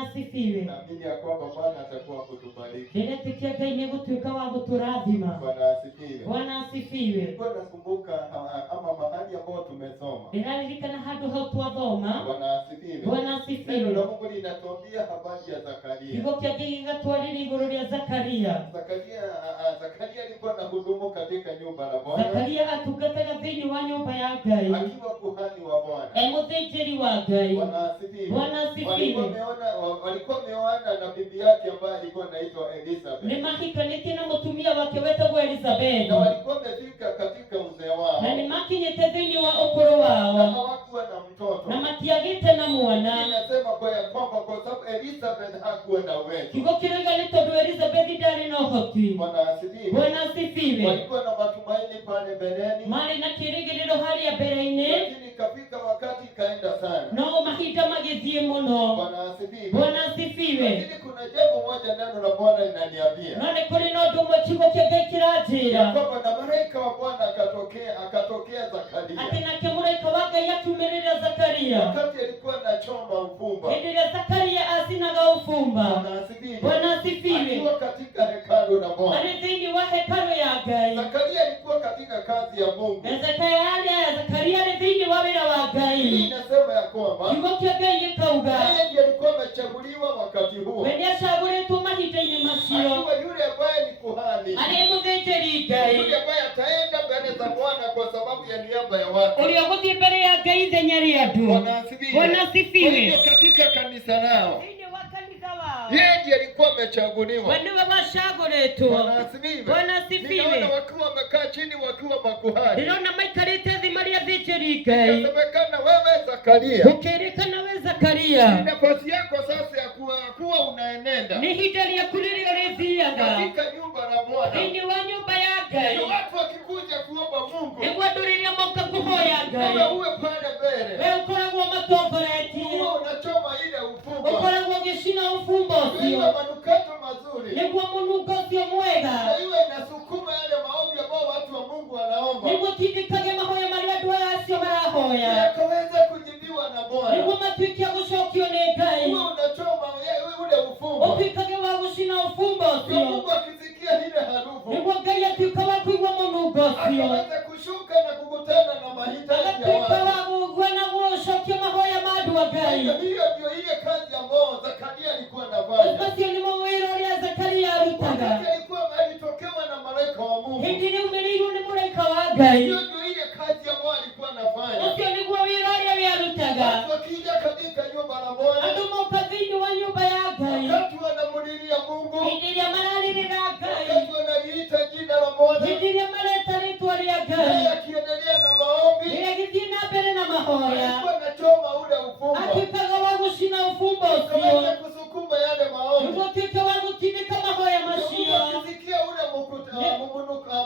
Asifiwe. Naamini ya kwamba Bwana atakuwa kutubariki. Niletikia Ngai gũtuĩka wa gũtũrathima. Bwana asifiwe. Bwana asifiwe. Nilikuwa nakumbuka ama mahali ambapo tumesoma. Ninaririkana handũ hau twathoma. Bwana asifiwe. Bwana asifiwe. Neno la Mungu linatuambia habari ya Zakaria. Kiugo kĩa Ngai gĩgatwarĩra igũrũ rĩa Zakaria. Zakaria alikuwa na hudumu katika nyumba la Bwana. Zakaria atungataga thĩinĩ wa nyũmba ya Ngai. Akiwa kuhani wa Bwana. Mũthĩnjĩri wa Ngai. Bwana asifiwe. Bwana asifiwe. Walikuwa wameoana na bibi yake ambaye alikuwa anaitwa Elizabeth. Nĩmahikanĩtie na mũtumia wake wetagwo Elizabeth. Na walikuwa wamefika katika uzee wao. Na nĩmakinyĩte thĩinĩ wa ũkũrũ wao. Na hawakuwa na mtoto. Na matiagĩte na mwana. Ninasema kwa sababu Elizabeth hakuwa na uwezo. Kiugo kĩroiga nĩ tondũ Elizabeth ndarĩ na ũhoti. Bwana asifiwe. Bwana asifiwe. Walikuwa na matumaini pale mbeleni. Marĩ na kĩĩrĩgĩrĩro harĩa mbere-inĩ. Lakini ikafika wakati ikaenda sana. No mahinda magĩthiĩ mũno. Bwana asifiwe. Bwana asifiwe. Lakini kuna jambo moja neno la Bwana linaniambia. No nĩ kũrĩ na ũndũ ũmwe kiugo kĩa Ngai kĩranjĩra. Kwamba na malaika wa Bwana akatokea Zakaria. Atĩ nake mũraika wa Ngai akiumĩrĩra Zakaria. Wakati alikuwa anachoma ufumba. Hĩndĩ ĩrĩa Zakaria acinaga ũbumba. Bwana asifiwe. Bwana asifiwe. Akiwa katika hekalu la Bwana. Arĩ thĩinĩ wa hekalu ya Ngai. Zakaria alikuwa katika kazi ya Mungu. Zakaria arĩ thĩinĩ wa wĩra wa Ngai. Hii inasema ya kwamba kiugo kĩa Ngai gĩkauga yeye ndiye alikuwa amechaguliwa wakati huo. we nĩacagũrĩtwo mahinda-inĩ macio. Akiwa yule ambaye ni kuhani. Arĩ mũthĩnjĩri Ngai. Yule ambaye ataenda mbele za Bwana kwa sababu ya niaba ya watu. Ũrĩa ũgũthiĩ mbere ya Ngai ithenya rĩa andũ. Bwana asifiwe. Bwana asifiwe. Katika kanisa lao. Thĩinĩ wa kanitha wao. Yeye ndiye alikuwa amechaguliwa. We nĩwe wacagũrĩtwo. Bwana asifiwe. Bwana asifiwe. Ninaona wakiwa wamekaa chini wakiwa makuhani. Ndĩrona maikarĩte thĩ marĩ athĩnjĩri Ngai. Inasemekana wewe Zakaria. Gũkĩrĩkana we Zakaria. Ni nafasi yako sasa ya kuwa unaenenda. Nĩ ihinda rĩaku rĩrĩa rĩthiaga. Katika nyumba la Bwana. Thĩinĩ wa nyũmba ya Ngai. Na watu wakikuja kuomba Mungu. Nĩguo andũ rĩrĩa moka kũhoya Ngai. Wewe uwe pale mbele. We ũkoragwo matongoretie. Uwe unachoma ile ufumba. Ũkoragwo ũgĩcina ũbumba ũcio. Iwe manukato mazuri. Nĩguo mũnungo ũcio mwega. Na iwe inasukuma yale maombi ambao watu wa Mungu wanaomba. Nĩguo tindĩkage mahoya marĩa andũ aya acio marahoya. Yakaweza kujibiwa na Bwana. Nĩguo matuĩke a gũcokio nĩ Ngai. Uwe unachoma ule ufumba. Ũtuĩkage wa gũcina ũbumba ũcio. Mungu akisikia ile harufu. Nĩguo Ngai atuĩka wa kũigua mũnungo ũcio. Akaweza kushuka na kukutana na mahitaji ya Agatuĩka watu. wa kũigua na gũcokia mahoya ma andũ a Ngai. Hiyo ndio ile kazi ambayo Zakaria alikuwa anafanya. Ũcio nĩguo wĩra ũrĩa Zakaria arutaga. Alikuwa alitokewa na malaika wa Mungu. Hĩndĩ ĩrĩa aumĩrĩirwo nĩ mũraika wa Ngai. Hiyo ndio ile kazi ambayo alikuwa anafanya. Ũcio nĩguo wĩra ũrĩa we arutaga. Wakija katika nyumba la Bwana. Andũ moka thĩinĩ wa nyũmba ya Ngai. Wakati wanamulilia Mungu. Hĩndĩ ĩrĩa mararĩrĩra Ngai. Wakati wanaliita jina la Bwana. Hĩndĩ ĩrĩa mareta rĩtwa rĩa Ngai. Akiendelea na maombi. Rĩrĩa gĩthiĩ na mbere na mahoya. Alikuwa anachoma ule ufumba. Atuĩkaga wa gũcina ũbumba ũcio. Akaweza kusukuma yale maombi. Nĩguo atuĩke wa gũtindĩka mahoya macio. Akisikia ule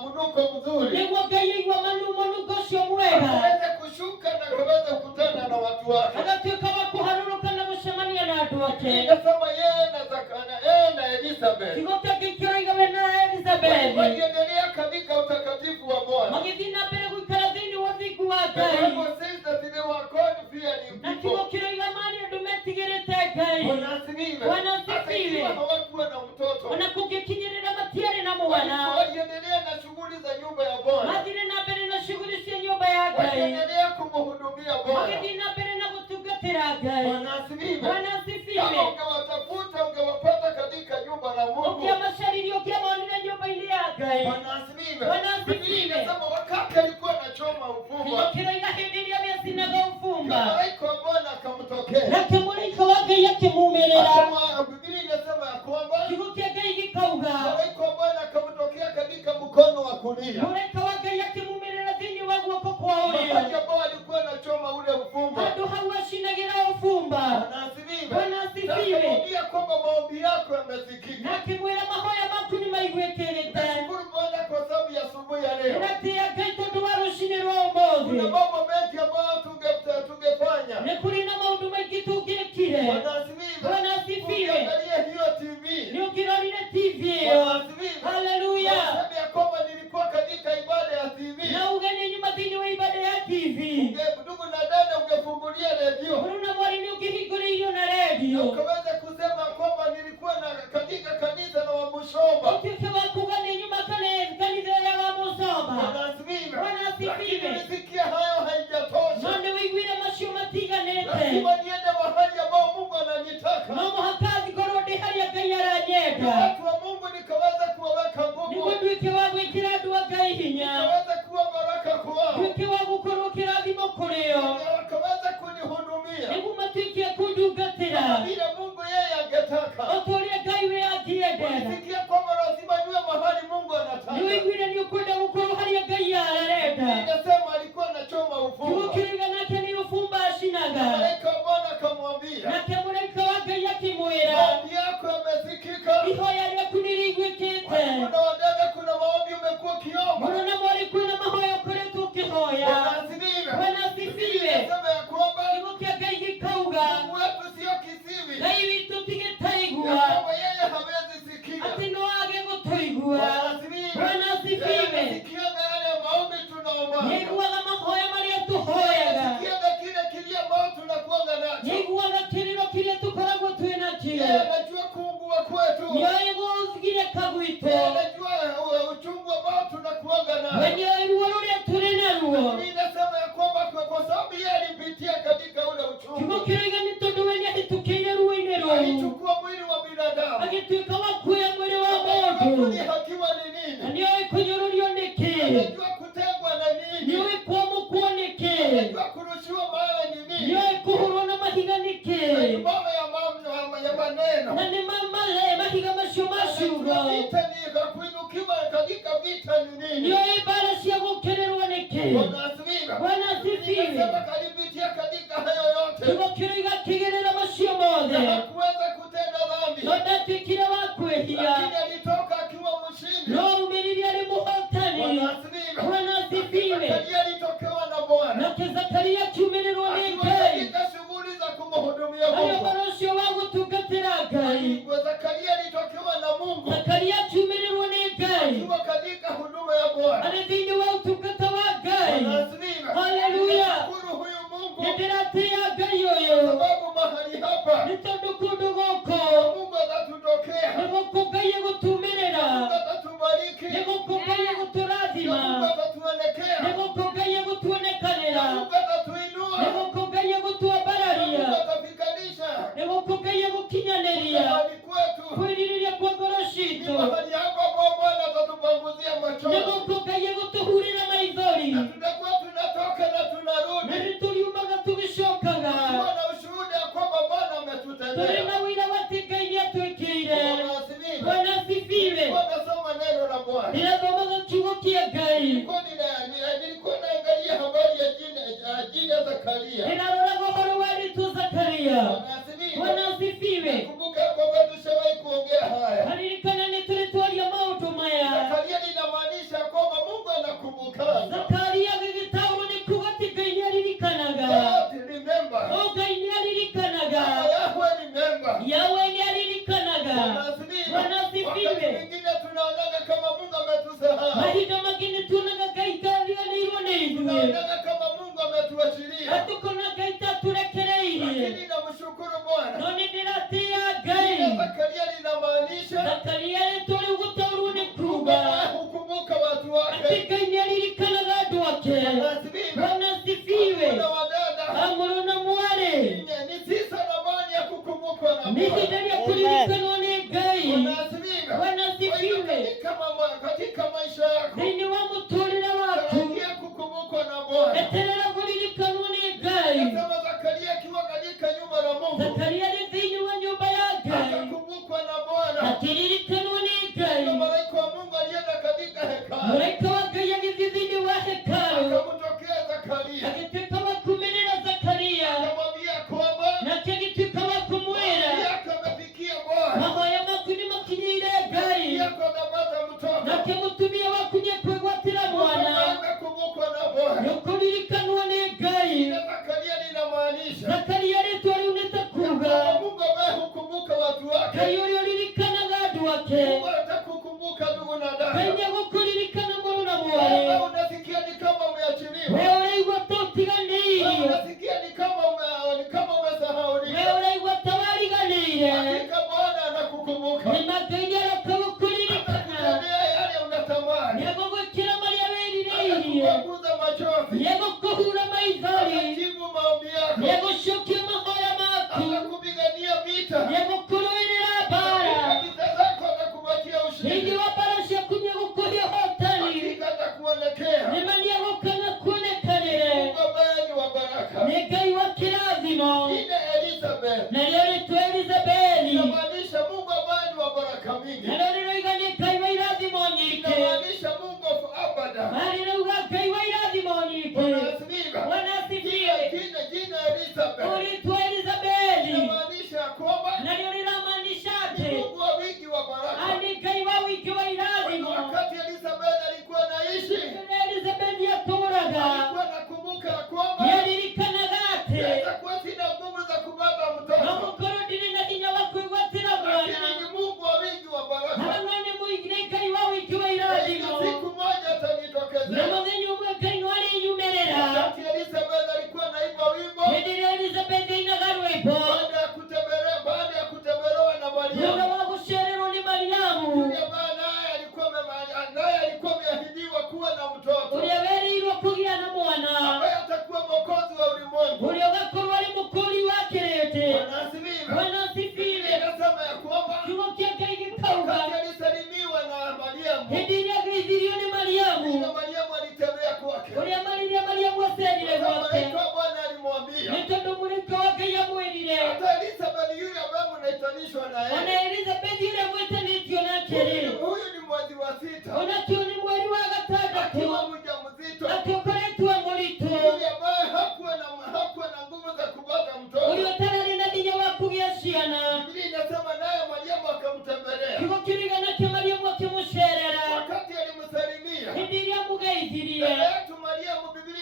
munuko mzuri. Nĩguo Ngai aigua mũnungo ũcio mwega. Akaweza kushuka na akaweza kukutana na watu wake. Agatuĩka wa kũharũrũka na gũcemania na andũ ake. Inasema yeye na Elizabeth. Kiugo kĩa Ngai kĩroiga we na Elizabeth. Waliendelea katika utakatifu wa Bwana. Magĩthiĩ na mbere gũikara thĩinĩ wa ũthingu wa The Ngai. Bible says that they were called fearing Na people. kiugo kĩroiga marĩ andũ metigĩrĩte Ngai. Bwana asifiwe. Bwana asifiwe. Hata hawakuwa na mtoto. Ona kũngĩkinyĩrĩra matiarĩ na mwana. Waliendelea na shughuli za nyumba ya Bwana. Mathire na mbere na shughuli cia nyũmba ya Ngai. Waliendelea kumhudumia Bwana. Magĩthiĩ na mbere na gũtungatĩra Ngai. Bwana asifiwe. Bwana asifiwe. Kama ungewatafuta ungewapata katika nyumba la Mungu. Ũngĩamacaririe ũngĩamonire nyũmba-inĩ ya Ngai. Bwana asifiwe. Bwana asifiwe. Biblia inasema wakati alikuwa anachoma ufumba. Kiugo kĩroiga hĩndĩ ĩrĩa we acinaga ũbumba. Malaika wa Bwana akamtokea. Nake mũraika wa Ngai akĩmumĩrĩra. Biblia inasema ya kwamba Kiugo kĩa Ngai gĩkauga. malaika wa Bwana akamtokea katika mkono wa kulia. Mũraika wa Ngai akĩmumĩrĩra thĩinĩ wa guoko kwa ũrĩo. Mahali ambao alikuwa anachoma ule ufumba. Handũ hau acinagĩra ũbumba. Bwana asifiwe. Bwana asifiwe. Akamwambia kwamba maombi yako yamesikika. Na akĩmwĩra mahoya maku nĩ maiguĩkĩrĩte. Nashukuru Bwana kwa sababu ya asubuhi ya leo. Nĩratĩĩa Ngai tondũ wa rũcinĩ rwa Kuna ũmũthĩ. mambo mengi ambayo tungefanya. Nĩ kũrĩ na maũndũ maingĩ tũngĩkire. Bwana asifiwe. Bwana asifiwe. Ukiangalia hiyo TV. Nĩ ũngĩrorire TV ĩyo. Bwana asifiwe. Haleluya. Nasema ya kwamba nilikuwa katika ibada ya TV. Na ugeni nyuma thĩinĩ wa ibada ya TV. Ndugu na dada ungefungulia redio. Mũrũ na mwarĩ nĩ ũngĩhingũrĩirio na redio. Ukaweza kusema Nilisikia hayo haijatosha. none wiguire macio matiganĩte Lazima niende mahali ambao Mungu ananitaka. no mũhaka thikorwo ndĩ harĩa Ngai Na aranyenda watu wa Mungu nikaweza kuwaweka nĩguo nguvu. nduĩke wa gwĩkĩra andũ a Ngai hinya Nikaweza kuwa baraka kwao. nduĩke wa gũkorwo kĩrathimo kũrĩ o Na wakaweza kunihudumia. nĩguo matuĩke a kũndungatĩra Kama vile Mungu yeye angetaka. o ta ũrĩa Ngai we angĩendera Nilisikia kwamba lazima niwe mahali Mungu anataka. nĩwĩiguire nĩ ũkwenda gũkorwo harĩa Ngai ararenda Ningesema alikuwa anachoma ufumba. gũkĩrĩga nake nĩ ũbumba acinaga Malaika wa Bwana akamwambia, nake mũraika wa Ngai akĩmwĩra maombi yako yamesikika. ihoya rĩaku nĩ rĩiguĩkĩte Kuna wadada, kuna maombi umekuwa ukiomba. mũno na mwarĩ kwĩna mahoya ũkoretwo ũkĩhoya Wanaasifiwe. Bwana asifiwe Inasema ya kwamba kiugo kĩa Ngai gĩkauga Mungu wetu sio kisiwi. Ngai witũ ti Ya gĩtaigua kwamba yeye hawezi sikia. atĩ no age gũtũigua Wanaasifiwe. Bwana Yeye asifiwe anasikiaga yale maombi tunaomba. nĩaiguaga mahoya marĩa tũhoyaga Anasikiaga kile kilio ambao tunakuanga nacho. nĩaiguaga kĩrĩro kĩrĩa tũkoragwo twĩ Yeye nakĩo anajua kuungua kwetu. nĩoĩ gũthigirĩka gwitũ Yeye anajua uchungu ambao tunakuanga we nao. nĩoĩ ruo rũrĩa tũrĩ naruo Mimi nasema ya kwamba kwa sababu yeye alipitia katika ule kiugo uchungu. kĩroiga nĩ tondũ we nĩahĩtũkĩire ruo-inĩ rũu Alichukua mwili wa binadamu. agĩtuĩka wa kuoya mwĩrĩ wa Anajua mũndũ kulihakiwa ni na nini. nĩoĩ kũnyũrũrio nĩkĩ Anajua kutengwa na nini. nĩoĩ kwamũkwo nĩkĩ Anajua kurushiwa mawe ni nini. nĩoĩ kũhũrwo na mahiga nĩkĩ Mawe ya maneno. na nĩ mamale mahiga macio maciugo Anajua vita ni za kuinukiwa katika vita ni nini. nĩoĩ mbara cia gũkenerwo nĩkĩ Bwana asifiwe. Bwana asifiwe Ninasema kalipitia katika hayo yote. kiugo kĩroiga kĩgerera macio Na mothe hakuweza kutenda dhambi. no ndatuĩkire wa kwĩhia Lakini alitoka akiwa mshindi. no umĩrĩrie arĩ mũhotani Bwana asifiwe. Bwana asifiwe Zakaria alitokewa na Bwana. nake Zakaria akiumĩrĩrwo nĩ Akiwa Ngai katika shughuli za kumhudumia harĩ Mungu. ũhoro ũcio wa gũtungatĩra Ngai Zakaria alitokewa na Mungu. Zakaria akiumĩrĩrwo nĩ Ngai Akiwa katika huduma ya Bwana. arĩ thĩinĩ wa ũtungata wa Ngai Bwana asifiwe. Haleluya. Nashukuru huyu Mungu nĩndĩratĩĩa Ngai kwa ũyũ sababu mahali hapa nĩ tondũ kũndũ gũkũ Mungu atatutokea. nĩ gũkũ Ngai egũtumĩrĩra Mungu atatubariki. nĩ gũkũ Ngai Mungu egũtũrathima atatuonekea. nĩ gũkũ Ngai egũtuonekanĩra Mungu atatuinua. nĩ gũkũ Ngai egũtwambararia Mungu atafikanisha. nĩ gũkũ Ngai egũkinyanĩria Mahali kwetu. kwĩrirĩria kwa ngoro Ni citũ mahali hapa ambao Bwana atatupanguzia nĩ machozi. gũkũ Ngai egũtũhurĩra maithori Na tutakuwa tunatoka na na tunarudi. nĩtũriumaga tũgĩcokaga Tukiwa na ushuhuda ya kwamba Bwana tũrĩ ametutendea. na wĩra wa atĩ Ngai nĩatwĩkĩire Bwana asifiwe. Bwana asifiwe Nilikuwa nasoma neno la Bwana. ndĩrathomaga kiugo kĩa Ngai Nilikuwa naangalia habari ya jina Zakaria. ndĩraroraga ũhoro wa rĩtwa Zakaria Bwana asifiwe. Bwana asifiwe Nakumbuka kwamba tushawahi kuongea haya. haririkana nĩ tũrĩ twaria maũndũ maya Zakaria linamaanisha kwamba Mungu anakumbukana. Zakaria gĩgĩtaũrwo nĩ kuuga atĩ Ngai nĩaririkanaga God remember. o Ngai nĩaririkanaga Yahweh remember. Yawe nĩaririkanaga Bwana asifiwe. Bwana asifiwe. Wakati mwingine tunaonaga kama Mungu ametusahau. mahinda mangĩ nĩtuonaga Ngai kariganĩirwo nĩ ithuĩ Tunaonaga kama Mungu ametuachilia. atũkona Ngai tatũrekereirie Lakini namshukuru Bwana. no nĩndĩratĩĩa Ngai Zakaria linamaanisha Zakaria rĩtwa rĩu gũtaũrwo nĩ Mungu kuuga hukumbuka watu atĩ wake. Ngai nĩaririkanaga andũ ake Bwana asifiwe. Bwana asifiwe Kuna wadada. amũrũ na mwarĩ Ni sisa na mali ya kukumbukwa na nĩ Bwana. ihinda rĩa kũririkanwo nĩ Ngai Bwana asifiwe. Bwana Kwa hiyo asifiwe katika maisha yako thĩinĩ wa mũtũũrĩre waku tarajia kukumbukwa na Bwana. eterera kũririkanwo nĩ Ngai Nasema Zakaria akiwa katika nyumba la Mungu Zakaria rĩ thĩinĩ wa nyũmba ya Ngai akakumbukwa na Bwana. akĩririkanwo nĩ Ngai Na malaika wa Mungu alienda katika hekalu mũraika wa Ngai agĩthiĩ thĩinĩ wa hekarũ akamtokea Zakaria agĩtuĩka wa kumĩrĩra Zakaria akamwambia kwamba nake agĩtuĩka wa kũmwĩra yako amefikia Bwana. mahoya maku nĩ makinyĩire Ngai Yako atapata mtoto. nake mũtumia waku nĩekwĩgwatĩra mwana Amekumbukwa na Bwana. nĩũkũririkanwo nĩ Ngai Zakaria linamaanisha Zakaria rĩtwa rĩu nĩ ta kuuga Mungu ambaye hukumbuka watu wake. Ngai ũrĩa ũririkanaga andũ ake Mungu atakukumbuka ndugu na Ngai dada. nĩegũkũririkana mũrũ na Wewe mwarĩ unasikia ni kama umeachiliwa. we ũraigua ta Wewe ũtiganĩirio unasikia ni kama umesahauliwa. we ũraigua ta wariganĩire Hakika Bwana anakukumbuka. nĩ Ngai nĩaroka gũkũririkana Atakutendea yale unatamani. nĩegũgwĩkĩra marĩa wĩrirĩirie Atakupanguza machozi. Mariamu. wa gushererwo ni Mariamu. Yule ambaye naye alikuwa ameahidiwa kuwa na mtoto. Uria werirwo kugia na mwana. Ambaye atakuwa mwokozi wa ulimwengu. Uria ugakorwo ari mukuri wa kirete. Bwana asifiwe. Bwana asifiwe. Inasema ya kwamba Kiugo kia Ngai gikauga. wakati alisalimiwa na Mariamu. Hindi iria ageithirio ni Mariamu. Na Mariamu alitembea kwake. Uria Mariamu acerire gwake. Malaika wa Bwana alimwambia. Ni tondu mũraika wa Ngai amwĩrire. Hata Elizabeth yule ambaye mnaitanishwa na yeye. Ona Elizabeth ũrĩa mwĩtanĩtio nake rĩ. Huyu ni mwezi wa 6. Onakĩo nĩ mweri wa gatandatũ. Akiwa mjamzito. Atĩ ũkoretwo mũritũ. Yule ambaye hakuwa na nguvu za kupata mtoto. Ũrĩa ũtararĩ na hinya wa kũgĩa ciana. Biblia inasema naye Mariamu akamtembelea. Kiugo kĩriganakia Mariamu akĩmũcerera. Wakati alimsalimia. Hĩndĩ ĩrĩa amũgeithirie. Dada yetu Mariamu, Biblia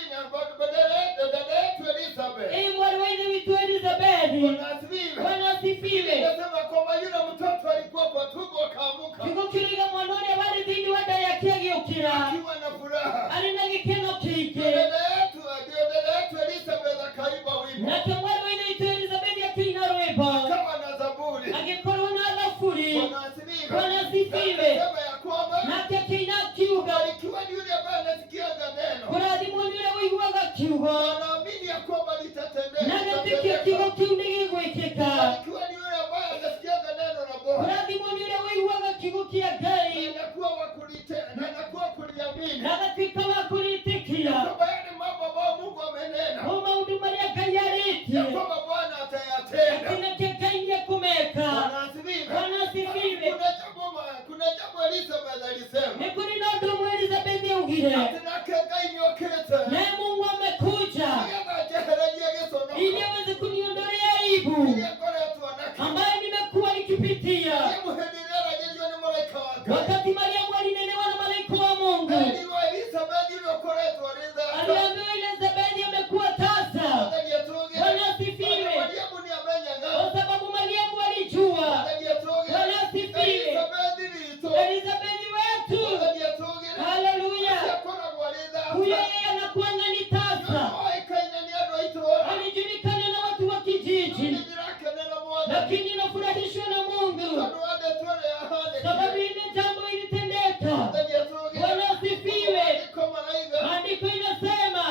dada yetu Elizabeth. Mwarĩ wa ithe witũ Elizabethi. Bwana asifiwe. Bwana asifiwe. Inasema kwamba yule mtoto alikuwa kwa tumbo akaamuka. Kiugo kĩroiga mwana ũrĩa warĩ thĩinĩ wa nda yake agĩũkĩra. Akiwa na furaha. Arĩ na gĩkeno kĩingĩ. Dada yetu Elizabeth akaimba wimbo. Nake mwarĩ wa ithe witũ Elizabethi akĩina rwĩmbo. Akawa na zaburi. Agĩkorwo na thaburi. Bwana asifiwe. Bwana asifiwe. Anasema ya kwamba Nake akĩina akiuga. ikiwa ni yule ambaye anasikiaga neno. Kũrathimwo nĩ ũrĩa ũiguaga kiugo. Anaamini ya kwamba litatendeka. Na agetĩkia kiugo kĩu nĩ gĩgwĩkĩka. Ikiwa ni yule ambaye anasikiaga neno la Bwana. Kũrathimwo nĩ ũrĩa ũiguaga kiugo kĩa Ngai. Anakuwa kuliamini. Na agatuĩka wa kũrĩtĩkia. Kwamba yale mambo ambayo Mungu amenena. Mo maũndũ marĩa Ngai Ya arĩtie. kwamba Bwana atayatenda. Atĩ nake Ngai nĩekũmeka. Bwana asifiwe. Bwana asifiwe. Kuna jambo Elizabeth alisema. Nĩ kũrĩ na ũndũ ũmwe Elizabethi augire. Ati nake Ngai nĩokĩte. Naye Mungu amekuja Nĩgetha njehererie gĩconoko. ili aweze kuniondolea aibu Iria ngoretwo nakĩo. ambayo nimekuwa nikipitia. Mariamu hĩndĩ ĩrĩa aragĩrio nĩ mũraika wa Ngai. Wakati Mariamu alinenewa na malaika wa Mungu, Aliambiwa Elizabeth yule ũkoretwo arĩ thata. aliambiwa Elizabethi amekuwa tasa. Mwathani atũũgĩre. Bwana asifiwe. Mariamu nĩamenyaga. Kwa sababu Mariamu alijua. Mwathani atũũgĩre. Bwana asifiwe. Elizabeth witũ. Elizabethi wetu, Mwathani atũũgĩre. haleluya, Akoragwo arĩ thata. huyo yeye anakuanga ni tasa. Oĩkaine nĩ andũ a itũũra. Alijulikana na watu wa kijiji, Nĩ ndĩrakenera Mwathani. lakini nafurahishwa na Mungu Tondũ wa ndeto ĩrĩa yahanĩkire. sababu ile jambo ilitendeka. Mwathani atũũgĩre. Bwana asifiwe. Maandĩko maraiga. Maandiko inasema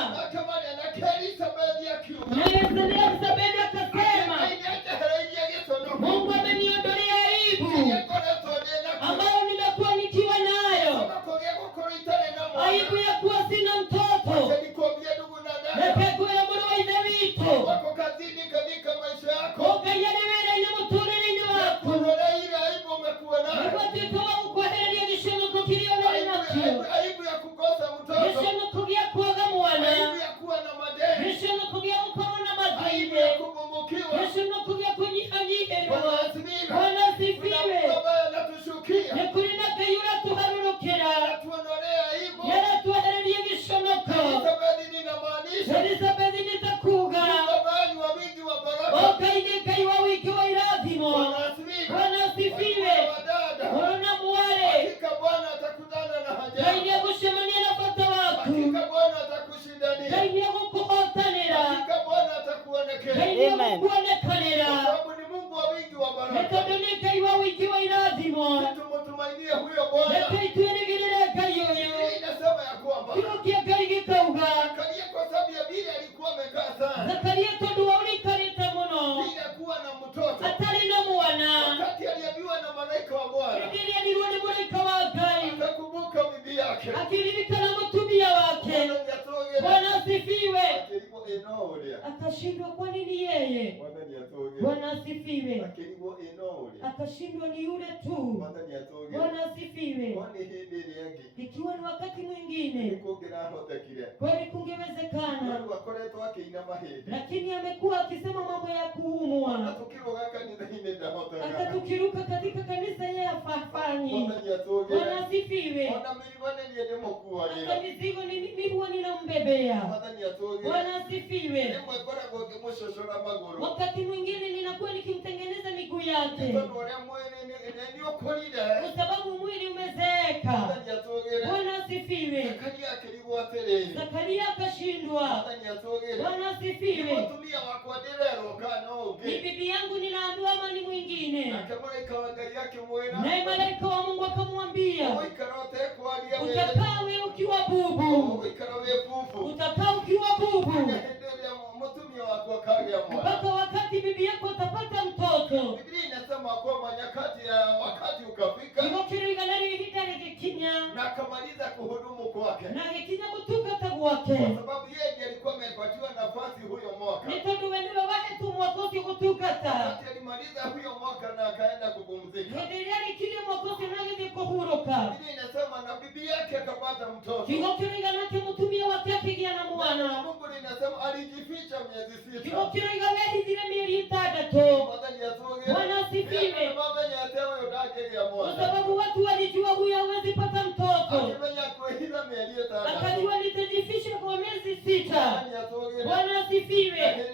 Nake Elizabeth akiuga. na Elizabethi akasema, Ngai nĩanjehereirie gĩconoko. Mungu ameniondolea aibu Iria ngoretwo ndĩ nakĩo. ambayo nimekuwa nikiwa nayo, Gĩconoko gĩa gũkorwo itarĩ na mwana. aibu ya kuwa sina mtoto. Wacha nikwambie ndugu na dada. Nakwĩra mũrũ wa ithe witũ, Wako kazini katika maisha yako. Ngai arĩ wĩra-inĩ mũtũũrĩre-inĩ waku, Kuondoa ile aibu umekuwa nayo. nĩgwatuĩka wa gũkwehereria gĩconoko kĩrĩa ũrĩ nakĩo, Aibu ya kukosa mtoto. gĩconoko gĩa kwaga mwana, Aibu ya kuwa na madeni. gĩconoko gĩa gũkorwo na Aibu mathĩna, ya kupungukiwa. gĩconoko gĩa kũnyihanyihĩrwo. Bwana asifiwe. Bwana Kuna asifiwe. Mungu ambaye anatushukia. Nĩ kũrĩ na Ngai ũratũharũrũkĩra, Atuondolee aibu. nĩaratwehereria gĩconoko. Elizabeth ninamaanisha. Elizabethi nĩtakuga Mungu ambaye ni wa wingi wa baraka. o Ngai nĩ Ngai wa wĩingĩ wa irathimo. Bwana asifiwe. Bwana asifiwe. Wadada. Mũrũ na mwarĩ, Hakika Bwana atakutana na haja Ngai yako. nĩegũcemania na bata waku, Hakika Bwana atakushindania. Ngai nĩegũkũhotanĩra, Hakika Bwana Ngai atakuonekana. nĩegũkuonekanĩra, Kwa sababu ni Mungu wa wingi wa nĩ baraka. tondũ nĩ Ngai wa wĩingĩ wa irathimo. Tumtumainie huyo Bwana. Rekei twĩrĩgĩrĩre Ngai ũyũ. Biblia inasema ya kwamba Kiugo kĩa Ngai gĩkauga, Zakaria kwa sababu ya vile alikuwa amekaa sana Zakaria tondũ wa ũrĩikarĩte mũno bila kuwa na mtoto. atarĩ na mwana, Wakati aliambiwa na malaika wa Bwana, hĩndĩ ĩrĩa erirwo nĩ mũraika wa Ngai, akakumbuka bibi yake. akiririkana mũtumia wake. Bwana atogere. Bwana asifiwe. Akĩrigwo ĩno ũrĩa. Akashindwa kwa nini yeye? Bwana atogere. Bwana asifiwe. Akĩrigwo ĩno ũrĩa. Akashindwa ni yule tu. Bwana atogere. Bwana asifiwe. Kwani hĩndĩ ĩrĩa ĩngĩ Ikiwa ni wakati mwingine nĩkũngĩrahotekire. kweli kungewezekana, Rĩu akoretwo akĩinama hĩndĩ. lakini amekuwa akisema mambo ya kuumwa. Na tukĩrũga kanitha-inĩ ndahotaga. Hata tukiruka katika kanisa yeye hafanyi. Bwana atogere. Bwana asifiwe. Ona mĩrigo nĩ niĩ ndĩmũkuagĩra. Hata mizigo ni mimi huwa ninambebea. Bwana atogere. Bwana asifiwe. Rĩmwe ngoragwo ngĩmũcocora magũrũ. Wakati mwingine ninakuwa nikimtengeneza miguu yake, Tondũ ũrĩa mwĩrĩ nĩ ũkũrire. kwa sababu mwili umezeeka. Bwana atogere. Bwana asifiwe. Zakaria akĩrigwo atĩrĩrĩ. Zakaria akashindwa. Bwana atogere. Bwana asifiwe. Mũtumia wakwa ndĩrerwo kana Ni ũngĩ. bibi yangu ninaambiwa ama ni mwingine? Nake naye malaika wa Mungu akamwambia, utakaa wewe ukiwa bubu, utakaa ukiwa bubu mpaka wakati bibi yako atapata mtoto. Biblia inasema kwamba wakati ukafika na akamaliza kuhudumu kwake, kwa sababu yeye alikuwa amepatiwa nafasi huyo mwaka. Wakati alimaliza huyo mwaka na akaenda kupumzika, Biblia inasema na bibi yake akapata mtoto. Mungu inasema alijificha miezi 6. Bwana asifiwe. Kwa sababu watu walijua huyu hawezi pata mtoto, akajua nitajificha kwa miezi 6. Bwana asifiwe.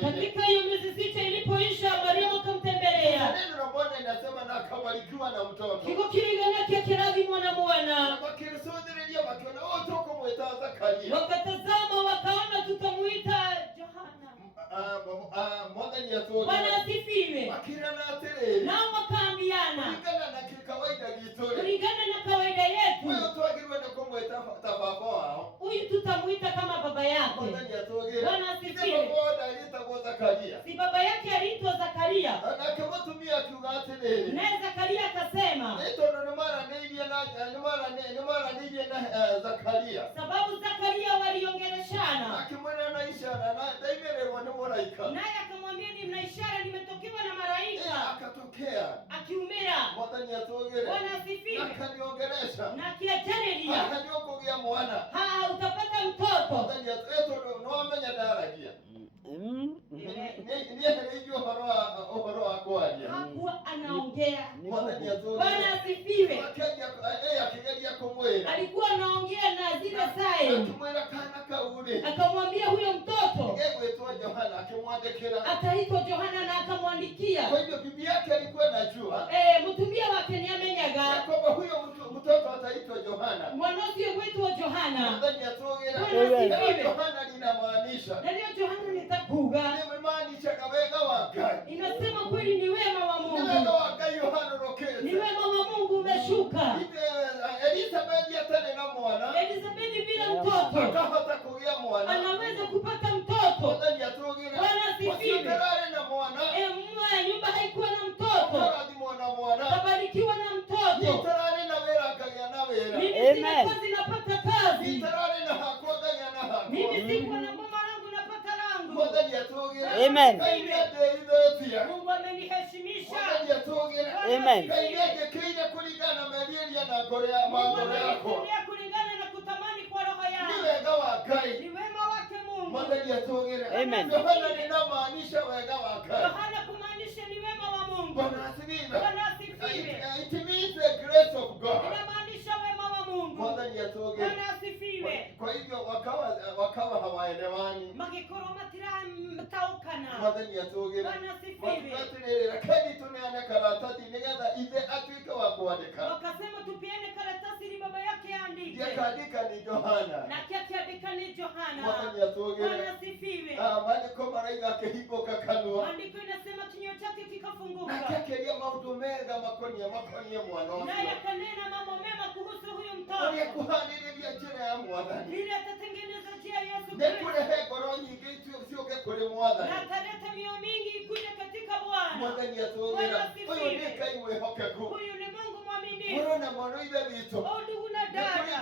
Katika hiyo miezi 6 ilipoisha, Mariamu akamtembelea. Neno la Bwana inasema na akabarikiwa na mtoto. Kiko kirigana kia kirazi mwana mwana. Wakatazama wakaona tutamuita Johana. Bwana asifiwe. Nao wakaambiana, kulingana na kawaida yetu, huyu tutamuita kama baba yake. Bwana asifiwe. Si baba yake aliitwa Zakaria. Naye Zakaria akasema, sababu Zakaria waliongeleshana, naye akamwambia ni mna ishara, nimetokewa na malaika akiumira. Bwana asifiwe. Na akiajanelia utapata mtoto. Hakuwa anaongea. Bwana asifiwe. Alikuwa anaongea na zile sae. Akamwambia huyo mtoto ataitwa Johana na akamwandikia. Kwa hivyo bibi yake alikuwa anajua, mtumia wake ni amenyaga kwamba huyo mtoto ataitwa Johana. Mwanazi wetu wa Johana. Johana linamaanisha, na leo Johana nitakuga. Inasema kweli ni wema wa Mungu. Ni wema wa Mungu umeshuka. Elizabeth bila mtoto anaweza kupata mtoto. Bwana asifiwe. Mama ya nyumba haikuwa na mtoto, kabarikiwa na mtoto. Mimi sina kazi, napata kazi. Mimi sikuwa na mama langu, napata langu. Amen. Mungu ameniheshimisha. Amen. Kulingana na kutamani kwa roho yangu. Ni wema wake Mungu. Amen. Yohana kumaanisha ni wema wa Mungu. Bwana asifiwe. It means the grace of God. Inamaanisha wema wa Mungu. Bwana asifiwe. Kwa hivyo wakawa hawaelewani. Magikoromatira mtaukana. Bwana asifiwe. Wakasema tupiane karatasi ili baba yake aandike. Akaandika ni Johana. Na akiandika ni Johana. Bwana asifiwe. Maandiko inasema kinywa chake kikafunguka. Naye akanena mambo mema kuhusu huyu mtoto. Ili atatengeneza njia ya Yesu Kristo. Na ataleta mioyo mingi ikuja katika Bwana. Bwana asifiwe. Huyu ni Mungu mwaminifu. Ndugu na dada,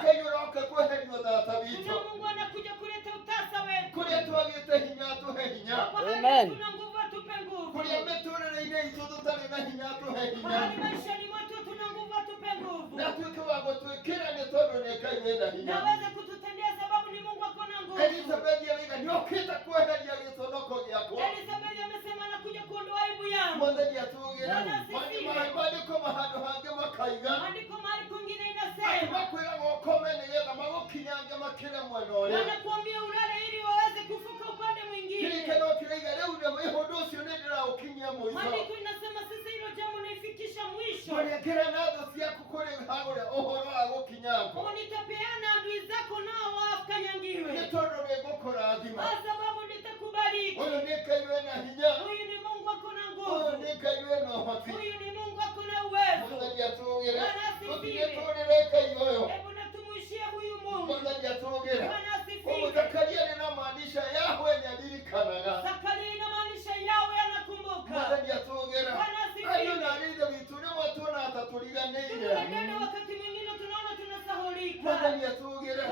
kuna Mungu anakuja kuleta utasa wetu. Amen. Tuna nguvu, atupe nguvu. Mahali maishani mwetu tuna nguvu, atupe nguvu. Naweza kututendea sababu ni Mungu ako na nguvu. Elizabeth amesema anakuja kuondoa aibu yangu. Maandiko mahali kwingine inasema wanakuambia ulale ili waweze kufuka upande mwingine. Maandiko inasema sisi hilo jambo naifikisha mwisho. Nitapeana adui zako nao wakanyangiwe. Sababu nitakubariki. Huyu ni Mungu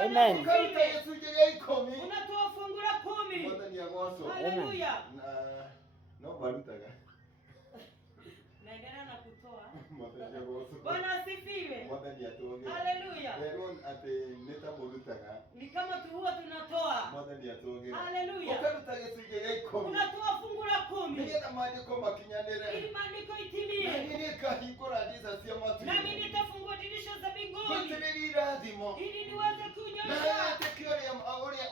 Amen. Ukaruta Yesu jeye ikomi. Unatoa fungu la 10. Mwathani ya mwaso. Haleluya. No barutaga. Naendelea na kutoa. Mwathani ya mwaso. Bwana asifiwe. Mwathani atuonge. Haleluya. Lero ate neta murutaga. Ni kama tu huwa tunatoa. Mwathani atuonge. Haleluya. Ukaruta Yesu jeye ikomi. Unatoa fungu la 10. Nigetha maandiko makinyanire. Ili maandiko itimie. Na nikahingura ndiza cia matu. Nami nitafungua dirisha za mbinguni. Kwetereri irathimo. Ili niweze Na kunyosha. wĩtĩkie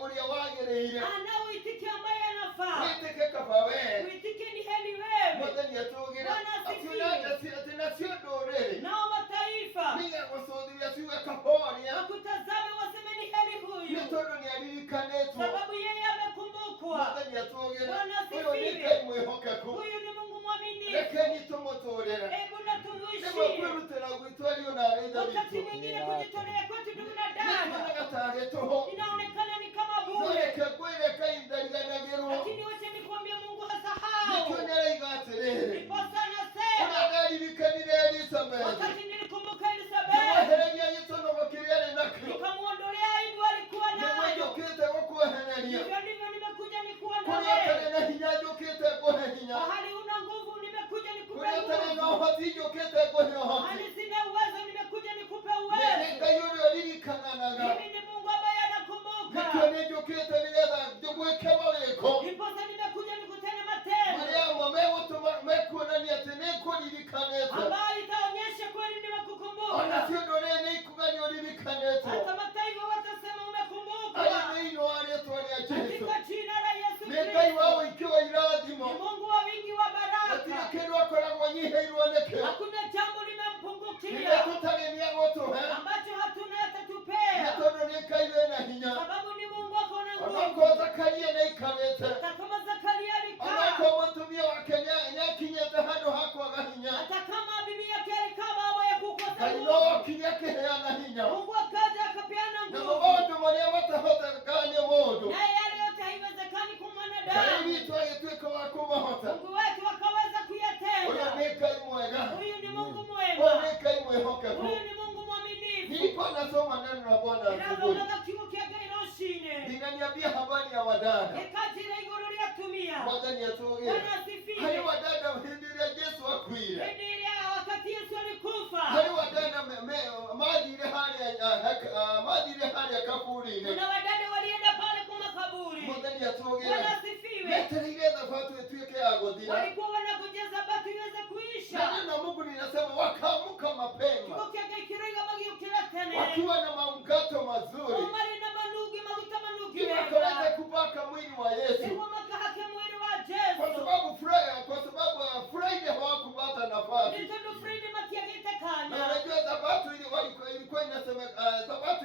ũrĩa wagĩrĩire. Anauitikia ambaye anafaa. Wĩtĩkie kaba we. Uitike ni heri wewe. Mwathani atũgĩre. Bwana asifiwe. Atĩ nacio ndũrĩrĩ. Nao mataifa. Nĩgegũcũthĩria ciuge kahoria. Wakutazame waseme ni heri huyu. Nĩ tondũ nĩaririkanĩtwo. Sababu yeye amekumbukwa. Mwathani atũgĩre. Bwana Ũyũ nĩ asifiwe. Ngai mwĩhokeku. Huyu ni Mungu mwaminifu. Rekeni tũmũtũũrĩre. Hebu na Nĩguo tumuishie. kwĩrutĩra gwitũ ariũ na aarĩ a Ithe Wakati witũ. mwingine kujitolea kwetu ndugu na dada. Nĩtuonaga tarĩ tũhũ. Inaonekana ni kama No bure. reke ngwĩre Ngai ndariganagĩrwo. Lakini wacha nikwambie Mungu hasahau. Nĩkĩo nĩaraiga atĩrĩrĩ. Ndiposa anasema. Ũrĩa ndaririkanire Elizabeth. Wakati nilikumbuka Elizabeth. Nĩmwehereria gĩtonogo kĩrĩa arĩ nakĩo. Nikamuondolea aibu alikuwa Nĩguo nayo. njũkĩte gũkuohereria. Hivyo ndivyo nimekuja Kũrĩa nikuondolee. ũtarĩ na hinya njũkĩte ngũhe hinya. Mahali una nguvu nimekuja nikupe Kũrĩa ũtarĩ na nguvu. ũhoti njũkĩte ngũhe ũhoti. Mahali sina uwezo nimekuja nikupe Nĩ uwezo. Ngai ũrĩa ũririkanaga. Mimi ni Mungu ambaye anakumbuka. Nĩkĩo nĩ njũkĩte nĩgetha ngwĩke mawĩko Ndiposa nimekuja nikutende matendo marĩa mo megũtũma mekuonania atĩ nĩngũririkanĩte. ambayo itaonyesha kweli Ona nimekukumbuka. cio ndũrĩrĩ nĩikuga nĩũririkanĩtwo. Hata mataifa watasema Arĩ umekumbuka. thĩinĩ wa rĩĩtwa rĩa Jesũ. Katika jina la Yesu Nĩ Ngai wa Kristo. ũingĩ wa irathimo. Ni Mungu wa wingi wa Gũtirĩ baraka. kĩndũ akoragwo anyihĩirwo nĩkĩo. Hakuna jambo Rĩrĩa limempungukia tũtarĩ nĩegũtũhe. ambacho hatuna Nĩ atatupea. tondũ nĩ Ngai wĩna hinya. Sababu ni Mungu ako na Onakorwo nguvu. Zakaria nĩaikarĩte. Hata kama Zakaria alikaa. Onakorwo mũtumia wake nĩakinyĩte handũ ha kwaga hinya. Hata kama bibi yake alikaa baba ya kukosa Ngai no nguvu. okinya akĩheana hinya. Mungu akaja akapeana Namo nguvu. maũndũ marĩa matahoteka nĩ mũndũ. Na yale yote haiwezekani kwa Ngai mwanadamu. witũ agĩtuĩka wa kũmahota. Mungu wetu akaweza Ũyũ kuyatenda. nĩ Ngai mwega. Huyu ni Mungu Ũyũ mwema. nĩ Ngai mwĩhokeku. Huyu ni Mungu mwaminifu. Nilikuwa nasoma neno la Bwana asubuhi. Ninaona kiu kia Gairoshine. Linaniambia habari ya wadada. Ekati na igoro lyatumia. Mwathani atũgĩre. Bwana asifiwe. Harĩ wadada hĩndĩ ĩrĩa Jesũ akuire. Hĩndĩ ĩrĩa wakati Yesu alikufa. Harĩ wadada mathire harĩa kaburi-inĩ. Kuna wadada walienda pale kwa makaburi. Mwathani atũgĩre. Bwana asifiwe. Metereire thabatũ ĩtuĩke ya gũthira. Walikuwa wanangojea sabato iweze kuisha. Na neno la Mungu linasema wakaamka mapema Tukokiaga ikirega magiukira tene. wakiwa na manukato mazuri Omari na manugi maguta manugi ili wakaweze kupaka mwili wa Yesu. Nikuwa makahake mwili wa Kwa Yesu. sababu Friday hawakupata nafasi. Nitondo Friday matiagite Na kanya. unajua sabato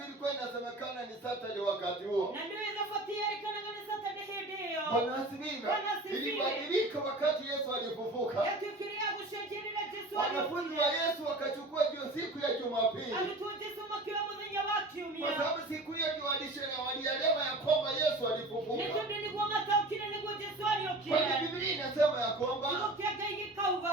ilikuwa inasemekana ni Saturday wakati huo. Na ndio inafuatia kanagana Saturday hiyo. Bwana asifiwe. Bwana asifiwe. Ilibadilika wakati Yesu alifufuka. Yatukiria gushenjeri na Yesu Wanafunzi wa Yesu wakachukua siku ya Jumapili. alitoa Yesu makiwa mudhenya wa kiumia. Kwa sababu siku hiyo ndio walielewa ya kwamba Yesu alifufuka. Nitondo ni kwa mataukile ni kwa Yesu Kwa aliyokile. hiyo Biblia inasema ya kwamba Tukokiaga ikauga.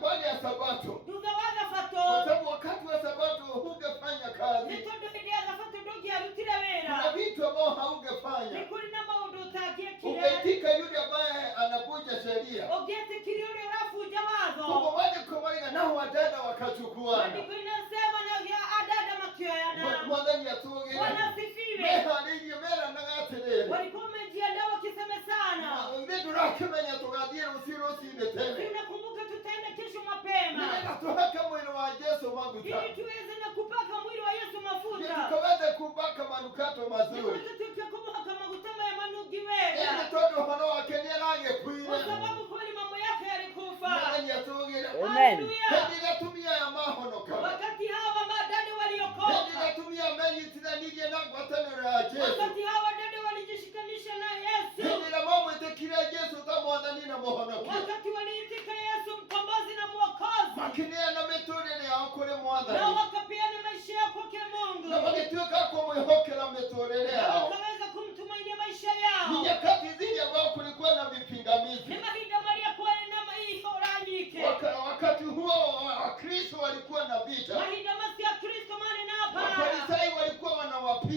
baada ya Sabato, Duga waga kwa fato. sababu wakati wa Sabato hungefanya kazi. Nitondo hidia fato dogi arutire Kuna wera. vitu ambavyo haungefanya. Nikuri na maundu utagie kile. Ungeitika yule ambaye anavunja sheria. Ogete kile ule urafuja wazo. Kwa moja kwa moja nao wadada wakachukuana. Maandiko inasema na ya adada makioyana. Mwathani atũgĩre. Wanasifiwe. Meharĩirie meranaga atĩrĩrĩ. Walikuwa wamejiandaa wakisemezana. Ithuĩ tũrakĩmenya tũgathiĩ rũciinĩ tene. Tunakumbuka tutaenda kesho mapema. Nĩgetha tũhake mwĩrĩ wa Jesũ maguta. Ili tuweze na kupaka mwili wa Yesu Ili mafuta. tukaweze kupaka manukato mazuri. Nikuta tukikumbuka magutama ya manugi wega. Ili tondũ ũhoro wake nĩaragĩkuire. Kwa sababu kweli mambo yake yalikufa. Mwathani atũgĩre. Amen. Haleluya. Hĩndĩ ĩrĩa atumia aya mahonoka. Wakati hawa madada Hĩndĩ waliokoka. ĩrĩa atumia menyitithanirie na ngwatanĩro ya Jesũ. Wakati hawa dada walijishikanisha na Yesu. Hĩndĩ ĩrĩa mamwĩtĩkire Jesũ ta Mwathani na Mũhonokia. Wakati waliitika Yesu mkombozi na mwokozi. Makĩneana mĩtũrĩre yao kũrĩ Na Mwathani. wakapeana maisha yao kwake Mungu. Na magĩtuĩka kũmwĩhokera mĩtũrĩre Na yao. wakaweza kumtumainia maisha Ni yao. nyakati zile ambao kulikuwa na Ni vipingamizi. mahinda waliokuwa na maihoranyike. Wakati huo Wakristo walikuwa na vita. Mahinda masi ya Kristo mane napa. Wafarisayo walikuwa wanawapinga.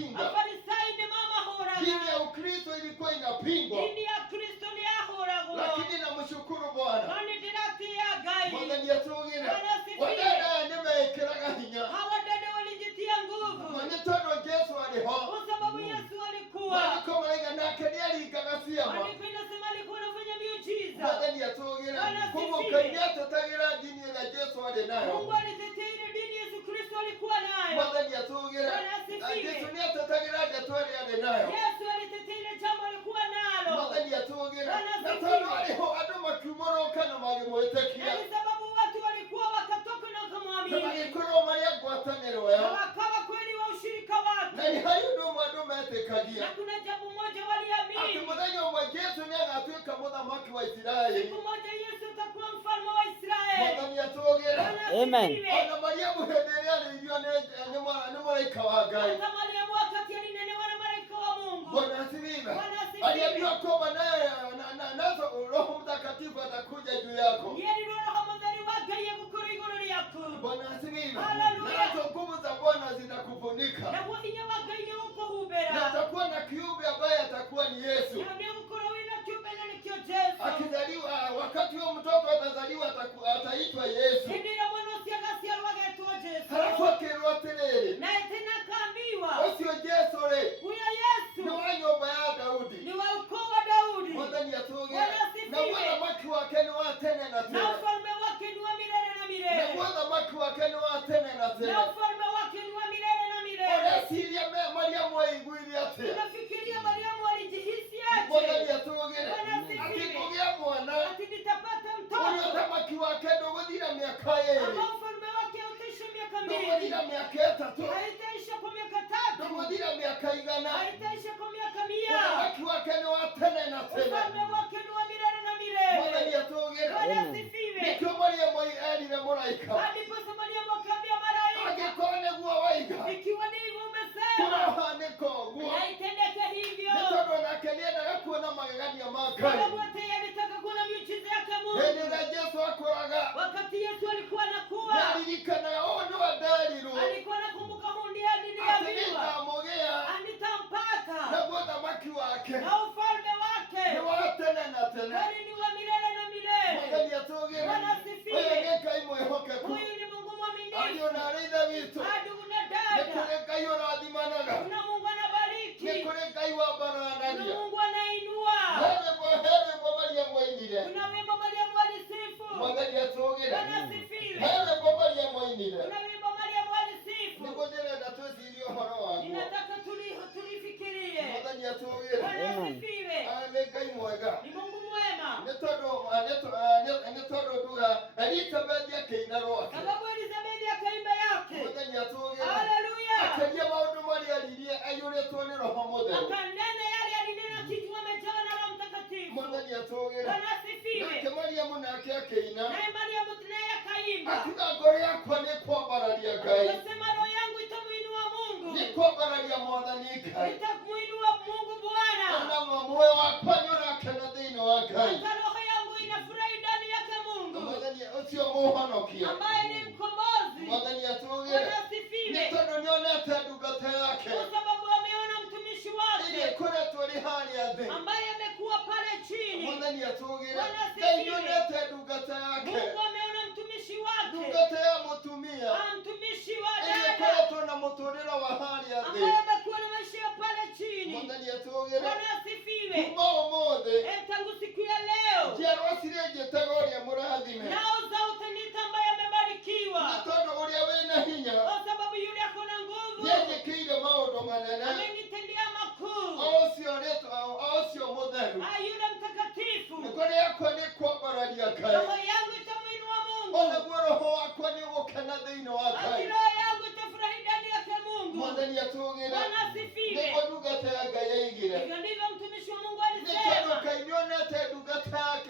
nayo. Mungu alitetea ile dini Yesu Kristo alikuwa nayo. Mwathani atugire. Yesu ni atetagira atwali ade nayo. Yesu alitetea ile jambo alikuwa nalo. Mwathani atugire. Na tano aliho adu makimoroka na magimwetekia. Ni sababu watu walikuwa wakatoka na kumwamini. Na ikoro Maria gwataniro yao. Wakawa kweli wa ushirika wake. Na ni hayo ndo mwandume atekagia. Na kuna jambo moja waliamini. Atumudanya wa Yesu ni anatuika muthamaki wa Israeli. Siku moja Yesu atakuwa mfalme wa Israeli. Mwathani atugire. Amen. Ona Maria muhenderia alivyo ni malaika wa Ngai. Hata Mariamu wakati alinenewa na malaika wa Mungu. Bwana asifiwe. Aliambiwa kwamba naye nazo Roho Mtakatifu atakuja juu yako. Yeye ndio Roho Mtakatifu wake yeye kukurigoro yako. Bwana asifiwe. Haleluya. Nazo nguvu za Bwana zitakufunika. Na wengine wake yeye uko hubera. Na utakuwa na kiumbe ambaye atakuwa ni Yesu. Na ndio mkorowina kiumbe na nikio Yesu. Akizaliwa wakati huo mtoto atazaliwa ataitwa Yesu. Ndio mwana usiagasia wake tu Yesu. Halafu akerwaterere. Na tena kaambiwa. Osio Yesu le. Huyo Yesu. Ni wa nyumba ya Daudi. Ni wa ukoo wa Daudi. Mwathani atuge. Na mwanamke wake ni wa tene na tene. Na ufalme wake ni wa milele na milele. Na mwanamke wake ni wa tene na tene. Na ufalme wake ni wa milele na milele. Onasiria Mariamu aiguiri ate. Unafikiria Mariamu alijihisi aje? Mwathani atuge. Akikugia mwana. Ati nitapata mtoto. Mwanamke wake ndo gudira miaka 2. Ama ufalme wake utaisha miaka 2. Ndo gudira miaka 3. Haitaisha kwa miaka 3. Ndo gudira miaka 100. Haitaisha kwa miaka 100. Mwanamke wake ni wa tene na tene. Ufalme wake ni wa milele na milele. Mwathani atuge. Bwana asifiwe. Nikyo Mariamu alire malaika. Hadi pasa Mariamu akaambia malaika. Agikone guo waiga. Ikiwa ndivyo umesema. Kuna haniko guo. Na itendeke hivyo. Nitondo nake niendaga kuona magegania ma Ngai. Sababu hata yeye alitaka kuona miujiza yake Mungu. Hĩndĩ ĩrĩa Jesu akoraga. Wakati Yesu alikuwa anakuwa. Ndaririkanaga ũũ nĩ wa ndarirwo. Alikuwa anakumbuka hundi aliambiwa. Nitamũgĩa. Nitampata. Na mũthamaki wake. Na ufalme wake. Nĩ wa tene na tene. Kwani ni wa milele na milele. Mwathani atũgĩre. Bwana asifiwe. Ũyũ nĩ Ngai mwĩhokeku. Huyu ni Mungu mwaminifu. Ariũ na arĩ ithe witũ. Hadi una Nĩ dada. kũrĩ Ngai ũrathimanaga. Kuna Mungu anabariki. Nĩ kũrĩ Ngai wambaranagia. Kuna Mungu anainua. Hĩndĩ Mariamu ainire. Kuna wimbo Mariamu alisifu. Mwathani atũgĩre. Bwana asifiwe. Hĩndĩ Mariamu ainire. Kuna wimbo Mariamu alisifu. Nĩguo ndĩrenda twĩcirie ũhoro waguo. Ninataka tulifikirie. Mwathani atũgĩre. Bwana asifiwe. Nĩ Ngai mwega. Ni Mungu mwema. Nĩ tondũ nduga Elizabeth akĩina rwake. Sababu Elizabeth akaimba yake. Mwathani atũgĩre. Haleluya. Akĩria maũndũ marĩa aririe aiyũrĩtwo nĩ Roho Mũtheru. Akanena yale alinena kijua amejawa na Roho Mtakatifu. Mwathani atũgĩre. Bwana asifiwe. Nake Mariamu nake akĩina. Naye Mariamu naye akaimba. Akiuga ngoro yakwa nĩ kwambararia Ngai. Akasema roho yangu itamuinua Mungu. Nĩ kwambararia Mwathani Ngai. Itamuinua Mungu Bwana. Na muoyo wakwa nĩ ũrakena thĩinĩ wa Ngai. Hata roho yangu inafurahi ndani yake Mungu. Mwathani ũcio mũhonokia. Ambaye ni mkombozi. Mwathani atũgĩre. Bwana asifiwe. Nĩ tondũ nĩonete ndungata yake. Kwa sababu ameona mtumishi wake. Ĩrĩa ĩkoretwo ĩrĩ harĩa thĩ. Ambaye amekuwa pale chini. Mwathani atũgĩre. Bwana asifiwe. Ngai nĩonete ndungata yake. Mungu ameona mtumishi wake. Ndungata ya mũtumia. Mtumishi wa Ĩrĩa dada. ĩkoretwo na mũtũũrĩre wa harĩa thĩ. Ambaye amekuwa na maisha ya pale chini. Mwathani atũgĩre. Bwana asifiwe. Kuma ũmũthĩ. Tangu siku ya leo. Njiarwa cirĩnjĩtaga ũrĩa mũrathime. Nao za utaniita ambaye amebarikiwa. Nĩ tondũ ũrĩa wĩna hinya. Kwa sababu yule ako na nguvu. Nĩanjĩkĩire maũndũ manene. Amenitendea makuu. Ũcio mũtheru. Yule mtakatifu. Ngoro yakwa nĩ kwambararia Ngai. Roho yangu itamuinua Mungu. Onaguo roho wakwa nĩ ũgũkena thĩinĩ wa Ngai. Roho yangu itafurahi ndani yake Mungu. Mwathani atũgĩre. Bwana asifiwe. Nĩguo ndungata ya Ngai yaigire. Hivyo ndivyo mtumishi wa Mungu Nĩ tondũ alisema. Ngai nĩonete ndungata yake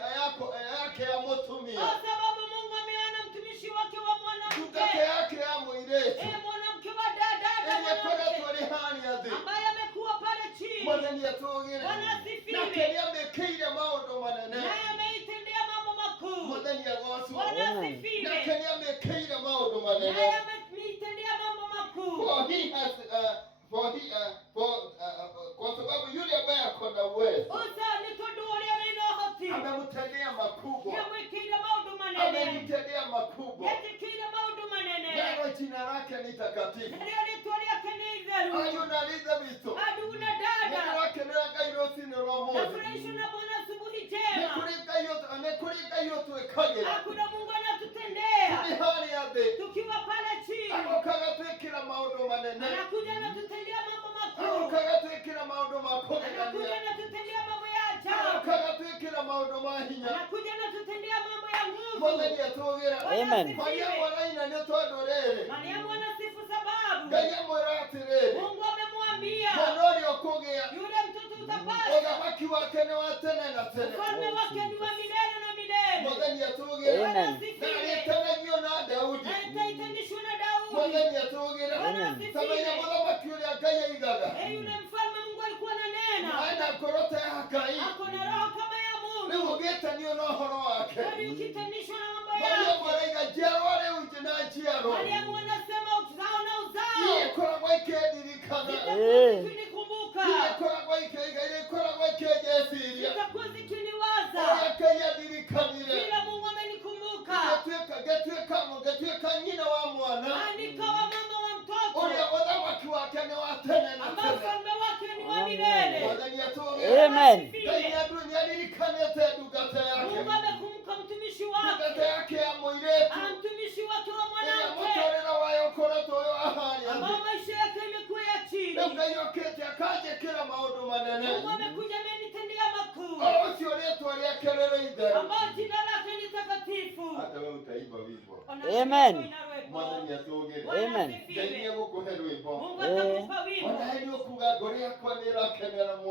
ya mũtumia. Kwa sababu Mungu ameona mtumishi wake wa mwanamke. Ndungata yake ya mũirĩtu. Mwanamke wa dada. Ĩrĩa ĩkoretwo ĩrĩ harĩa thĩ. Ambaye amekuwa pale chini. Mwathani atũgĩre. Bwana asifiwe. Nake nĩamĩkĩire maũndũ manene. Naye ameitendea mambo makuu. Mwathani agocwo. Bwana asifiwe. Nake nĩamĩkĩire maũndũ manene. Naye ameitendea mambo makuu. Kwa sababu yule ambaye ako na uwezo amemtendea makubwa. Amenitendea makubwa. Nalo jina lake ni takatifu. Ayo na Elizabeth. Neno lake ni Ngai rũcinĩ rwa ũmũthĩ. Nĩ kũrĩ Ngai ũtwĩkagĩra. Hakuna Mungu anatutendea. Tũrĩ harĩa thĩ. anakuja na tutendea mambo ya ajabu, anakuja na tutendea mambo ya nguvu. Amen. Mariamu anasifu sababu Mungu amemwambia yule mtoto utapata ufalme wake ni wa milele na milele. Itaitendishwa na Daudi. Yule mfalme Mungu alikuwa ananena, ako na roho kama ya Mungu. Ukitenishwa na mambo yake, Mariamu anasema uzao na uzao zitakumbuka, zitakuwa zikiniwaza vile Mungu amenikumbuka. Nikawa mama wa mtoto ambao ufalme wake ni wa milele. Amen. Mungu amekumbuka mtumishi wake, mtumishi wake wa mwanamke ambao maisha yake imekuwa ya chini. Mungu amekuja amenitendea makuu, ambao jina lake ni takatifu. Amen. Amen. Amen. Mungu atakupa wimbo.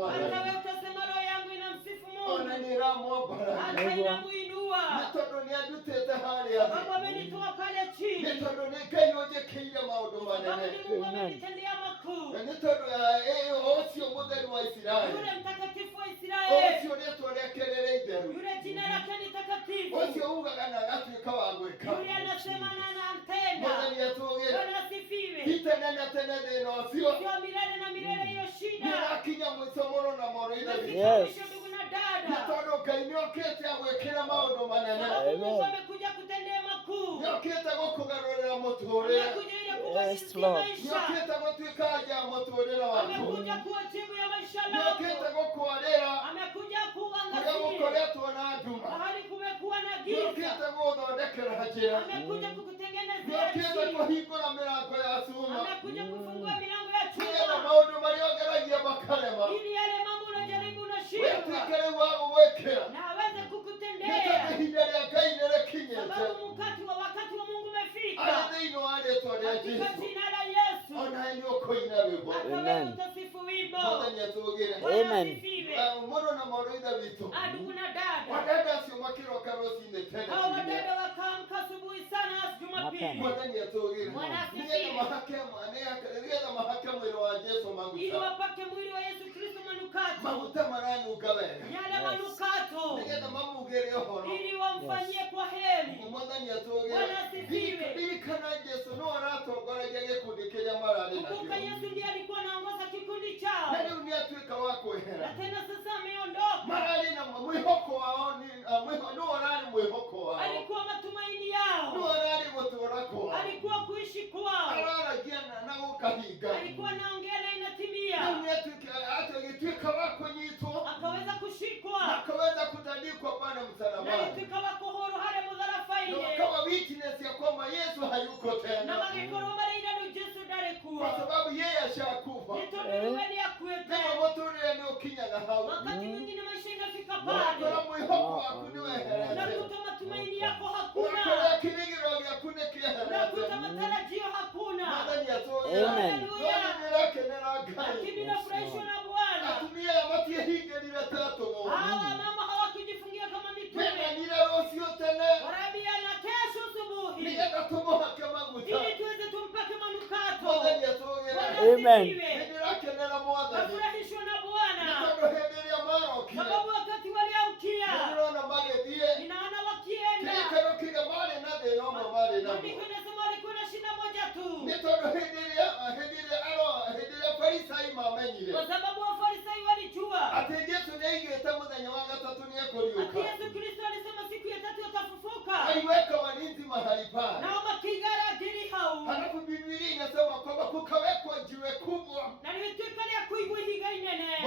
Hata wewe utasema roho yangu inamsifu Mungu. Hata inamuinua. Mungu amenitoa pale chini. Mungu amenitendea makuu. Yule mtakatifu wa Israeli. Yule jina lake ni takatifu. Yule anasema na anatenda. Bwana asifiwe. Sio milele na milele hiyo shida. Yes. Ndugu na dada. Mungu amekuja kutendea makuu. Yes, Lord. Amekuja kuwajibu ya maisha yako. Amekuja kuangazia mahali kumekuwa na giza. Amekuja kukutengenezea njia. Amekuja kufungua milango ya chuma ili yale mambo unajaribu unashindwa na aweze kukutendea, sababu wakati wa Mungu umefika. Katika jina la Yesu utasifu wimbo. Amen. Ndugu na dada, hao wadada wakaamka asubuhi sana Jumapili, ili wapake mwili wa Yesu Kristo manukato, yale manukato, ili wamfanyie kwa heri. Bwana asifiwe. Kumbuka Yesu ndiye alikuwa anaongoza kikundi chao, na tena sasa ameondoka. Alikuwa matumaini yao, alikuwa kuishi kwao, alikuwa naongea na inatimia, akaweza kushikwa, akaweza kutandikwa pale msalabani, tukawako horo hale mudharafaine, wakawa witness ya kwamba Yesu hayuko tena, na magekoro marina no Yesu darekuwa, kwa sababu yeye ashakufa. Nitoniwe akuete na motorere ni ukinyaga hawo. Wakati mwingine maisha inafika pale, kwa mwihoko akuniwe helena, na kuta matumaini yako hakuna, kwa kinigiro ya kunekia helena, na kuta matarajio hakuna. Madani ya toa. Haleluya. Lakini nafurahishwa na Bwana. Atumia ya matie hige lile tatu. Mama hawakujifungia kama mitume. Warabia na kesho asubuhi, ili tuweze tumpake manukato. Amen. Nafurahishwa na Bwana, sababu wakati waliamkia, ninaona wakienda, maandiko inasema walikuwa na shida moja tu, kwa sababu Wafarisayo walijua ati Yesu Kristo alisema siku ya tatu atafufuka. Aliweka walinzi mahali pale, na makigara dili hau, halafu Biblia inasema kwamba kukawekwa jiwe kubwa, na nilitwekalia kuigwa higa inene.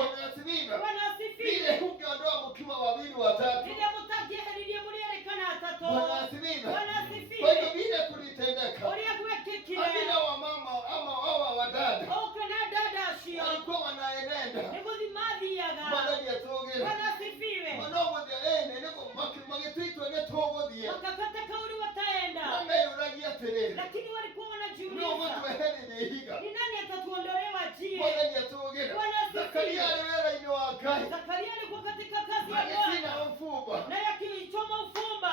Bwana asifiwe. Ile hukuondoa mkiwa wawili watatu, ile mtaje hadidia mulierekana atatu. Bwana asifiwe. Kwa hiyo vile kulitendeka, amina wa mama ama hawa wadada, kana dada shio, walikuwa wanaenenda wakakata kauli wataenda, lakini walikuwa wanajiuliza ni nani atatuondolewa jiwe. Zakaria alikuwa katika kazi ya Bwana na yakichoma ufumba.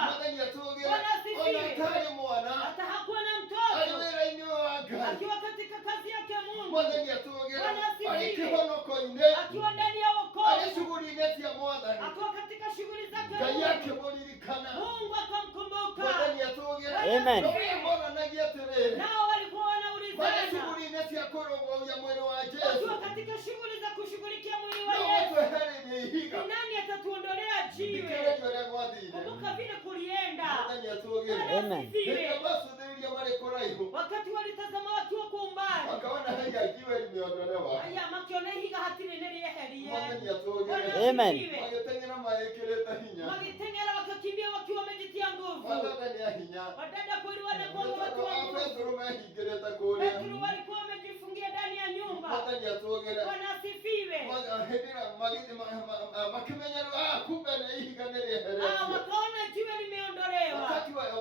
Hata hakuwa na mtoto, akiwa katika kazi yake Mungu, akiwa ndani ya wokovu, akiwa katika shughuli zake Mungu akamkumbuka. Amen. Nao walikuwa wanaulizana akiwa katika shughuli za kushughulikia mwili wa Yesu, nani atatuondolea jiwe? Kumbuka vile kulienda. Amen. Wakati walitazama wakiwa kwa umbali, haya makiona higa hatini neri yeherie. Amen. Magitengela wakakimbia wakiwa wamejitia nguvu. Wadada kweli wanakuwa watu wa nguvu. Petro walikuwa wamejifungia ndani ya nyumba. Bwana asifiwe. Wakaona jiwe limeondolewa.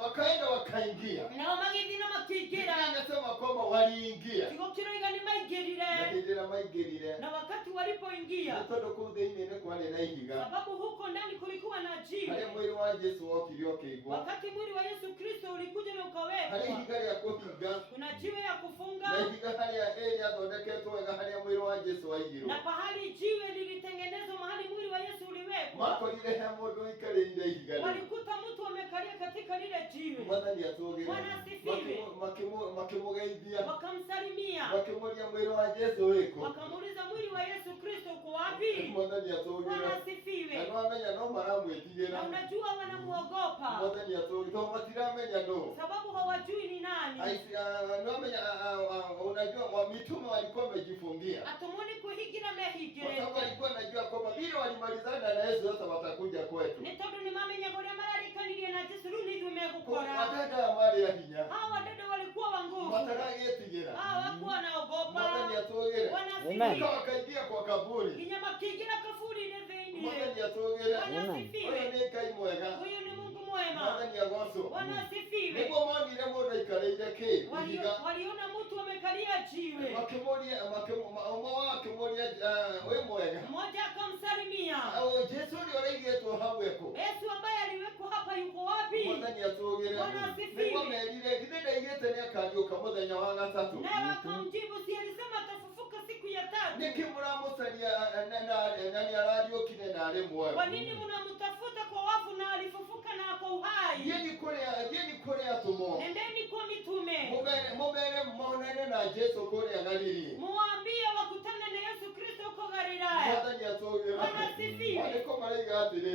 Wakaenda wakaingia. Na magithi na makigira. Anasema kwamba waliingia. Kigokiro igani maigirire. Na wakati walipoingia, sababu huko ndani kulikuwa na jiwe. Wakati mwili wa Yesu Kristo ulikuja na ukawekwa, kuna jiwe ya kufunga. Na pahali jiwe lilitengenezwa mahali mwili wa Yesu uliwekwa, walikuta mtu amekalia katika lile jiwe. Bwana asifiwe. Wakamsalimia, wakamuuliza mwili wa Yesu Kristo uko wapi? Bwana asifiwe. Na unajua wanamuogopa, sababu hawajui ni nani. Unajua mitume walikuwa wamejifungia. Atumoni kuhigira mehigire. Kwa sababu walikuwa wanajua kwamba vile walimalizana na Yesu sasa watakuja kwetu. Netodo ni mamenya gore mararika nilie na Yesu runi tumekukora. Wadada amali ya hinya. Hao wadada walikuwa wanguvu. Mataragetigira. Hawakuwa naogopa. Amen. Wakaingia kwa kaburi. Kinyama kigira kafuri ile veini. Amen. Huyu ni Mungu mwema. Bwana asifiwe. Waliona mtu amekalia jiwe. Mmoja akamsalimia. Yesu ambaye aliwekwa hapa yuko wapi? Bwana asifiwe. Na akamjibu, si alisema atafufuka siku ya tatu? Kwa nini mnamtafuta kwa wafu na alifufuka na ako uhai? Nendeni kwa mitume. Muambie wakutane na Yesu Kristo huko Galilaya. Bwana asifiwe.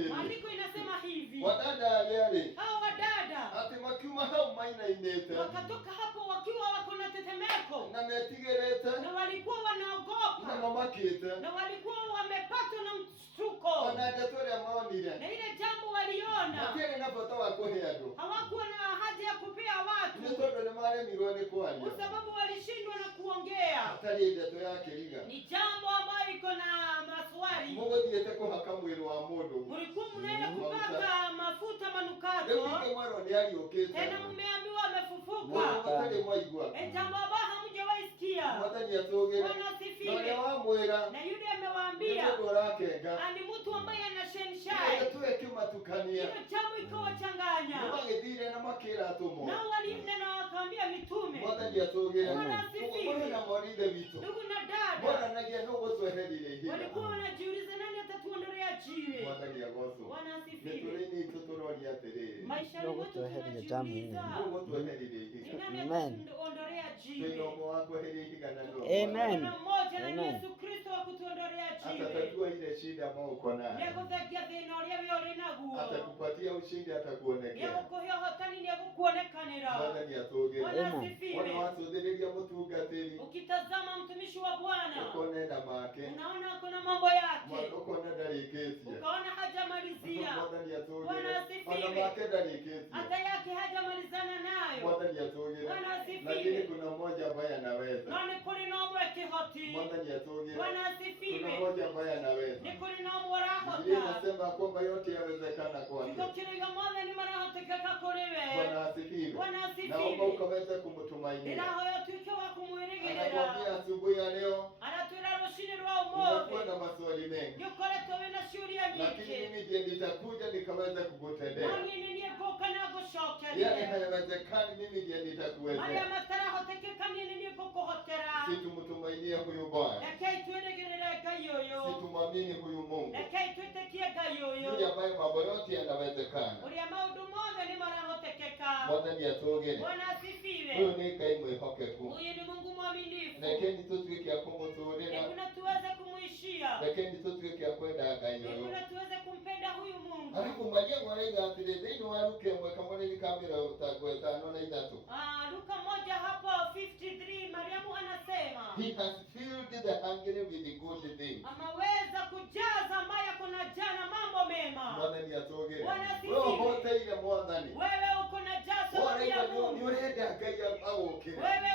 Maandiko inasema hivi. Hao wadada wakatoka hapo wakiwa wako na tetemeko. Na walikuwa wanaogopa. Na walikuwa wamepatwa na mshtuko. Na ile jambo waliona, hawakuwa na haja ya kupea watu, kwa sababu walishindwa na kuongea. Ni jambo ambayo iko na maswali. Mlikuwa mnaenda kupaka mafuta manukato, tena mmeambiwa amefufuka. Jambo ambayo hamjawahi sikia. Bwana asifiwe. Na yule amewaambia ani mtu ambaye anashenshai. Hiyo jambo ikawachanganya. Nao walienda na wakaambia mitume. Bwana asifiwe. Ndugu na dada, walikuwa wanajiuliza nani atatuondolea jiwe. Bwana asifiwe. Maisha yetu tunajiuliza nani atatuondolea jiwe. Amen. Mmoja na Yesu Kristo wa kutuondolea jiwe. Atatatua ile shida ambayo uko nayo. Atakupatia ushindi, atakuonekea. Ukitazama mtumishi wa Bwana, unaona kuna mambo yake. Ukaona hajamalizia. Bwana asifiwe. Hata yake hajamalizana nayo. Bwana asifiwe. Lakini kuna mmoja ambaye anaweza. magoti. Bwana asifiwe. Kuna mmoja ambaye anaweza. Niko ninamwaraho. Biblia inasema kwamba yote yawezekana kwake. Tukachiriga mwana ni mara tekeka korewe. Bwana asifiwe. Bwana asifiwe. Naomba ukaweze kumtumainia. Ila hoyo tukiwa kumwiregerera. Anakuambia asubuhi ya leo. Anatwira rushini rwa umoja. Unakuwa na maswali mengi. Yokore towe na shuria nyingi. Lakini mimi ndiye nitakuja nikaweza kukutendea. Mami ni goka na goshoka. Yale hayawezekani mimi ndiye nitakuwezea. Maria matara hotekeka ni goko hotera. Situmtumainie huyu Bwana. Ekai tueregerera gayoyo. Situmwamini huyu Mungu. Ekai tuetekia gayoyo. Yule ambaye mambo yote yanawezekana. Ulia maudu moja ni mara hotekeka. Bwana ndiye atogere. Bwana asifiwe. Huyu ni kaimwe hokeku. Huyu ni Mungu mwaminifu. Lakini tutwike akumuturira. Kuna tuweze kumuishia. Lakini tutwike akwenda gayoyo. Kuna tuweze kumpenda huyu Mungu. Alikumbalia mwalenga atire thini waruke mwe kamone ni kamera utagweta nona idatu. Luka moja hapo 53 Mariamu anasema. He has filled the hungry with the good things. Amaweza kujaza ambaye kuna jana mambo mema. Bwana ni atogere. Bwana asifiwe. Wewe hote ile mwadhani. Wewe uko na jaza ya Mungu. Wewe urenda kaya au kile. Wewe